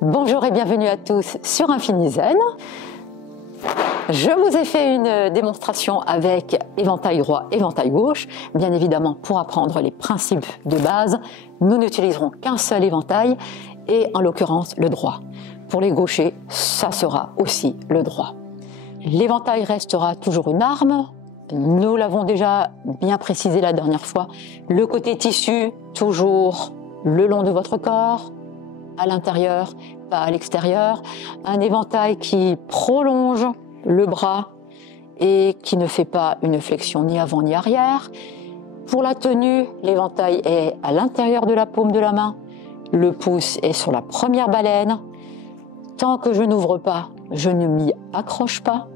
Bonjour et bienvenue à tous sur Infinizen. Je vous ai fait une démonstration avec éventail droit, éventail gauche. Bien évidemment, pour apprendre les principes de base, nous n'utiliserons qu'un seul éventail et en l'occurrence le droit. Pour les gauchers, ça sera aussi le droit. L'éventail restera toujours une arme. Nous l'avons déjà bien précisé la dernière fois. Le côté tissu, toujours le long de votre corps, à l'intérieur, pas à l'extérieur. Un éventail qui prolonge le bras et qui ne fait pas une flexion ni avant ni arrière. Pour la tenue, l'éventail est à l'intérieur de la paume de la main. Le pouce est sur la première baleine. Tant que je n'ouvre pas, je ne m'y accroche pas.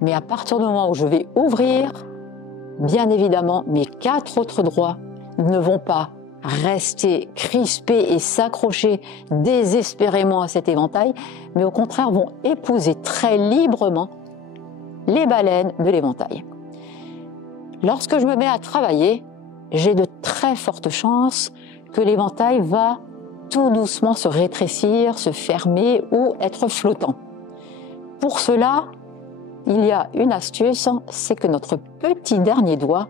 Mais à partir du moment où je vais ouvrir, bien évidemment, mes 4 autres doigts ne vont pas rester crispés et s'accrocher désespérément à cet éventail, mais au contraire vont épouser très librement les baleines de l'éventail. Lorsque je me mets à travailler, j'ai de très fortes chances que l'éventail va tout doucement se rétrécir, se fermer ou être flottant. Pour cela, il y a une astuce, c'est que notre petit dernier doigt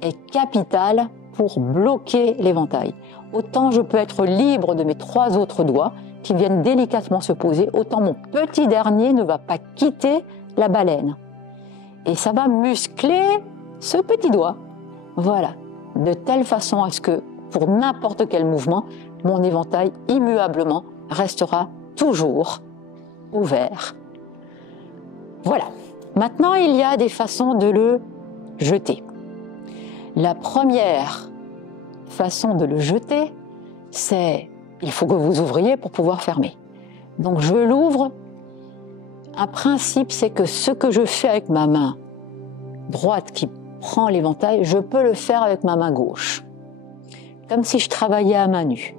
est capital pour bloquer l'éventail. Autant je peux être libre de mes 3 autres doigts qui viennent délicatement se poser, autant mon petit dernier ne va pas quitter la baleine. Et ça va muscler ce petit doigt. Voilà, de telle façon à ce que pour n'importe quel mouvement, mon éventail immuablement restera toujours ouvert. Voilà. Maintenant, il y a des façons de le jeter. La première façon de le jeter, c'est il faut que vous ouvriez pour pouvoir fermer. Donc je l'ouvre. Un principe, c'est que ce que je fais avec ma main droite qui prend l'éventail, je peux le faire avec ma main gauche. Comme si je travaillais à main nue.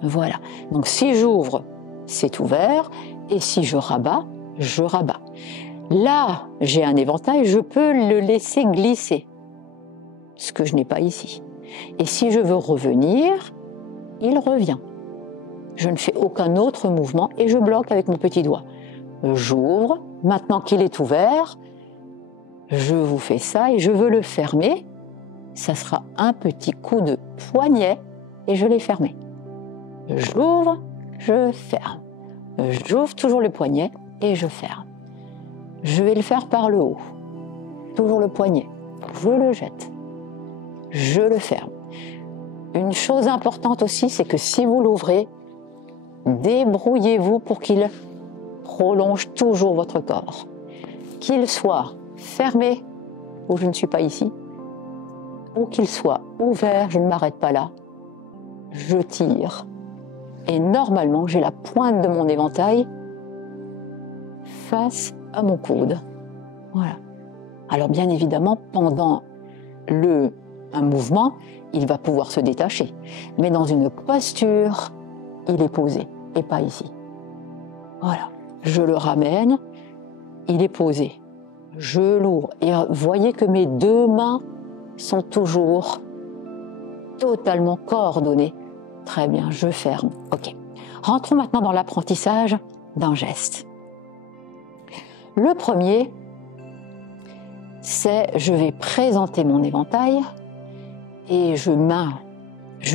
Voilà. Donc si j'ouvre, c'est ouvert. Et si je rabats, je rabats. Là, j'ai un éventail, je peux le laisser glisser. Ce que je n'ai pas ici. Et si je veux revenir, il revient. Je ne fais aucun autre mouvement et je bloque avec mon petit doigt. J'ouvre, maintenant qu'il est ouvert, je vous fais ça et je veux le fermer. Ça sera un petit coup de poignet et je l'ai fermé. J'ouvre, je ferme. J'ouvre toujours le poignet et je ferme. Je vais le faire par le haut. Toujours le poignet. Je le jette. Je le ferme. Une chose importante aussi, c'est que si vous l'ouvrez, débrouillez-vous pour qu'il prolonge toujours votre corps. Qu'il soit fermé, où je ne suis pas ici, ou qu'il soit ouvert, je ne m'arrête pas là, je tire. Et normalement, j'ai la pointe de mon éventail face à mon coude. Voilà. Alors bien évidemment, pendant un mouvement, il va pouvoir se détacher. Mais dans une posture, il est posé et pas ici. Voilà. Je le ramène, il est posé. Je l'ouvre. Et voyez que mes 2 mains sont toujours totalement coordonnées. Très bien, je ferme. Ok. Rentrons maintenant dans l'apprentissage d'un geste. Le premier, c'est je vais présenter mon éventail et je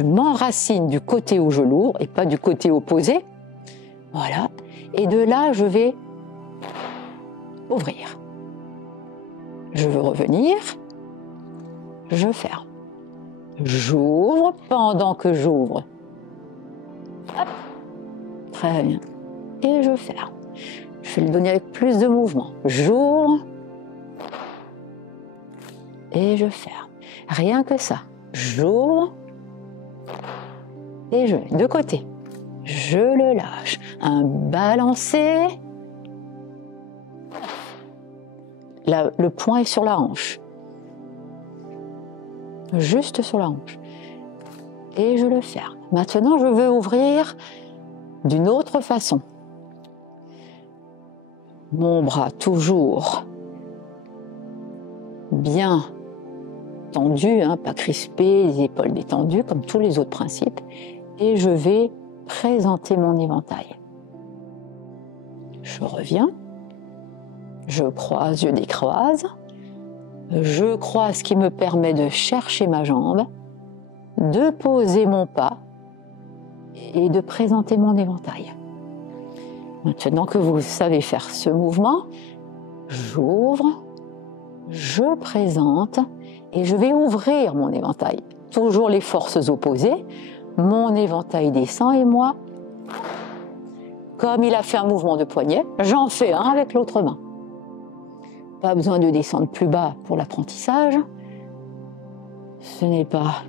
m'enracine du côté où je l'ouvre et pas du côté opposé. Voilà. Et de là, je vais ouvrir. Je veux revenir. Je ferme. J'ouvre pendant que j'ouvre. Hop. Très bien. Et je ferme. Je vais le donner avec plus de mouvement. J'ouvre. Et je ferme. Rien que ça. J'ouvre. Et je vais de côté. Je le lâche. Un balancé. Là, le poing est sur la hanche. Juste sur la hanche. Et je le ferme. Maintenant, je veux ouvrir d'une autre façon. Mon bras toujours bien tendu, hein, pas crispé, les épaules détendues, comme tous les autres principes. Et je vais présenter mon éventail. Je reviens, je croise, je décroise, je croise, ce qui me permet de chercher ma jambe, de poser mon pas et de présenter mon éventail. Maintenant que vous savez faire ce mouvement, j'ouvre, je présente et je vais ouvrir mon éventail. Toujours les forces opposées, mon éventail descend et moi, comme il a fait un mouvement de poignet, j'en fais un avec l'autre main. Pas besoin de descendre plus bas pour l'apprentissage. Ce n'est pas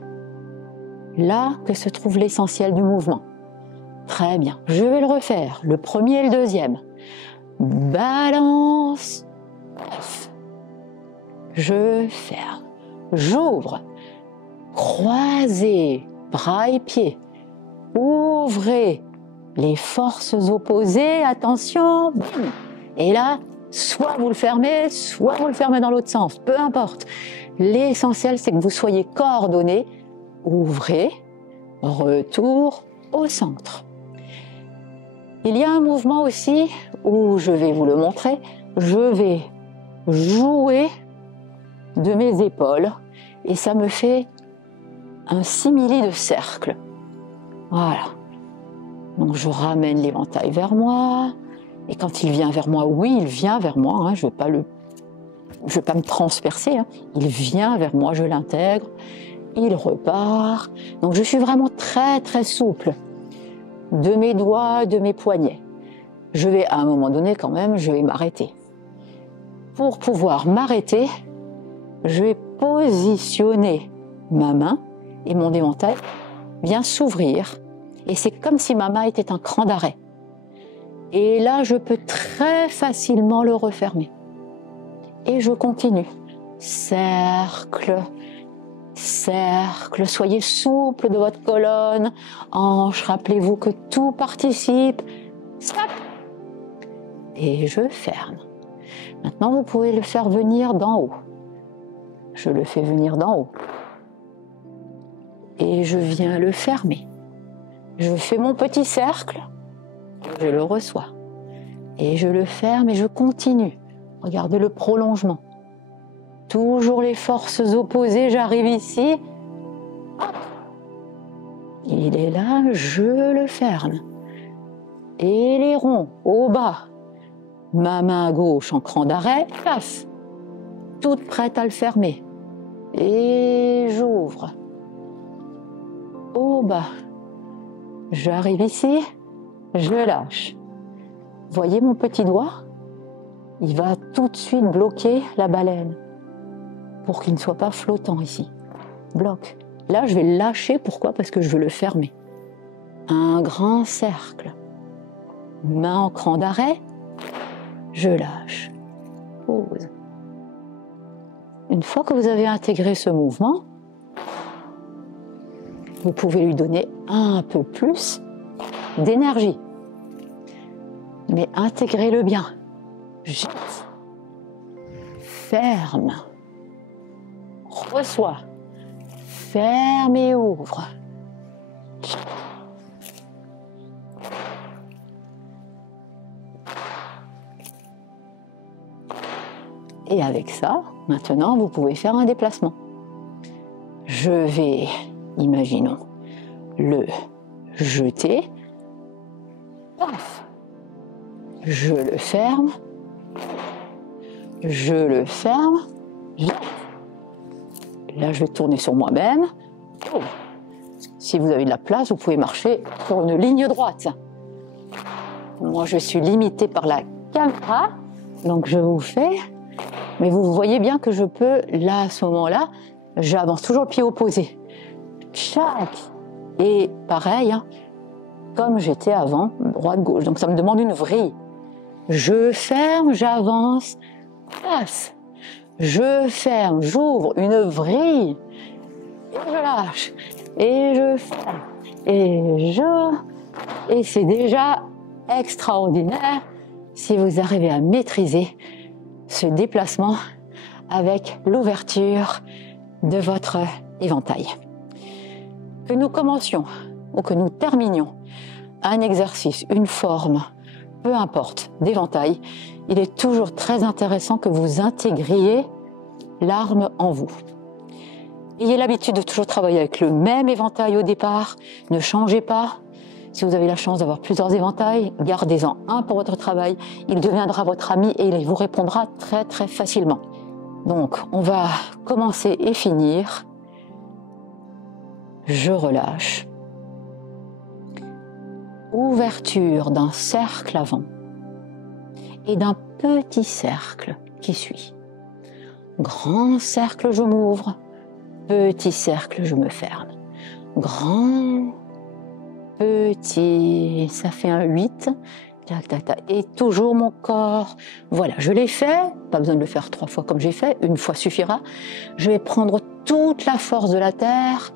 là que se trouve l'essentiel du mouvement. Très bien, je vais le refaire, le premier et le deuxième. Balance, je ferme, j'ouvre, croisez bras et pieds, ouvrez les forces opposées, attention, et là, soit vous le fermez dans l'autre sens, peu importe. L'essentiel, c'est que vous soyez coordonnés, ouvrez, retour au centre. Il y a un mouvement aussi où je vais vous le montrer, je vais jouer de mes épaules et ça me fait un simili de cercle. Voilà. Donc je ramène l'éventail vers moi et quand il vient vers moi, oui, il vient vers moi, hein, je vais pas me transpercer, hein, il vient vers moi, je l'intègre, il repart. Donc je suis vraiment très très souple de mes doigts, de mes poignets. Je vais à un moment donné quand même, je vais m'arrêter. Pour pouvoir m'arrêter, je vais positionner ma main et mon éventail vient s'ouvrir et c'est comme si ma main était un cran d'arrêt. Et là, je peux très facilement le refermer. Et je continue. Cercle, cercle, soyez souple de votre colonne, hanche, rappelez-vous que tout participe. Stop. Et je ferme. Maintenant, vous pouvez le faire venir d'en haut. Je le fais venir d'en haut. Et je viens le fermer. Je fais mon petit cercle, je le reçois. Et je le ferme et je continue. Regardez le prolongement. Toujours les forces opposées, j'arrive ici. Hop. Il est là, je le ferme. Et les ronds, au bas. Ma main gauche en cran d'arrêt, paf. Toute prête à le fermer. Et j'ouvre. Au bas. J'arrive ici, je lâche. Voyez mon petit doigt? Il va tout de suite bloquer la baleine pour qu'il ne soit pas flottant ici. Bloc. Là, je vais le lâcher. Pourquoi? Parce que je veux le fermer. Un grand cercle. Main en cran d'arrêt. Je lâche. Pause. Une fois que vous avez intégré ce mouvement, vous pouvez lui donner un peu plus d'énergie. Mais intégrez-le bien. Jette. Ferme. Reçois. Ferme et ouvre. Et avec ça, maintenant, vous pouvez faire un déplacement. Je vais, imaginons, le jeter. Paf. Je le ferme. Je le ferme. Là, je vais tourner sur moi-même. Oh. Si vous avez de la place, vous pouvez marcher sur une ligne droite. Moi, je suis limitée par la caméra, donc je vous fais. Mais vous voyez bien que je peux, là, à ce moment-là, j'avance toujours le pied opposé. Tchac. Et pareil, hein, comme j'étais avant, droite-gauche. Donc ça me demande une vrille. Je ferme, j'avance, passe. Je ferme, j'ouvre, une vrille. Et je lâche. Et je ferme. Et c'est déjà extraordinaire si vous arrivez à maîtriser ce déplacement avec l'ouverture de votre éventail. Que nous commencions ou que nous terminions un exercice, une forme peu importe, d'éventail, il est toujours très intéressant que vous intégriez l'arme en vous. Ayez l'habitude de toujours travailler avec le même éventail au départ, ne changez pas. Si vous avez la chance d'avoir plusieurs éventails, gardez-en un pour votre travail, il deviendra votre ami et il vous répondra très très facilement. Donc on va commencer et finir. Je relâche. Ouverture d'un cercle avant et d'un petit cercle qui suit. Grand cercle, je m'ouvre. Petit cercle, je me ferme. Grand, petit, ça fait un 8. Tac, tac, tac. Et toujours mon corps. Voilà, je l'ai fait. Pas besoin de le faire 3 fois comme j'ai fait. Une fois suffira. Je vais prendre toute la force de la terre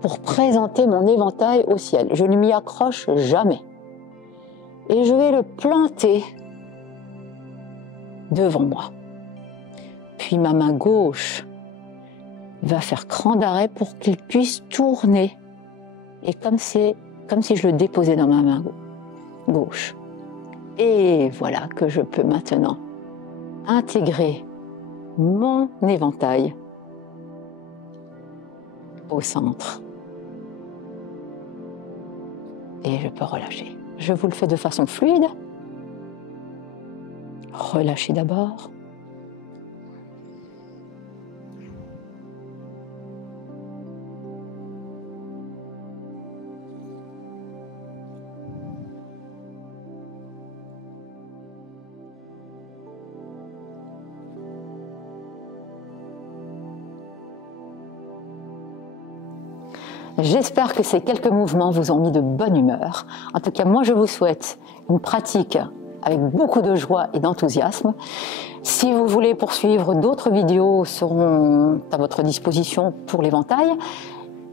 pour présenter mon éventail au ciel. Je ne m'y accroche jamais. Et je vais le planter devant moi. Puis ma main gauche va faire cran d'arrêt pour qu'il puisse tourner. Et comme si je le déposais dans ma main gauche. Et voilà que je peux maintenant intégrer mon éventail au centre. Et je peux relâcher. Je vous le fais de façon fluide. Relâchez d'abord. J'espère que ces quelques mouvements vous ont mis de bonne humeur. En tout cas, moi, je vous souhaite une pratique avec beaucoup de joie et d'enthousiasme. Si vous voulez poursuivre, d'autres vidéos seront à votre disposition pour l'éventail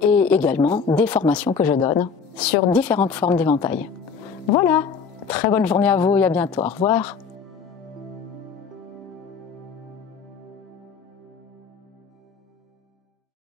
et également des formations que je donne sur différentes formes d'éventail. Voilà, très bonne journée à vous et à bientôt. Au revoir.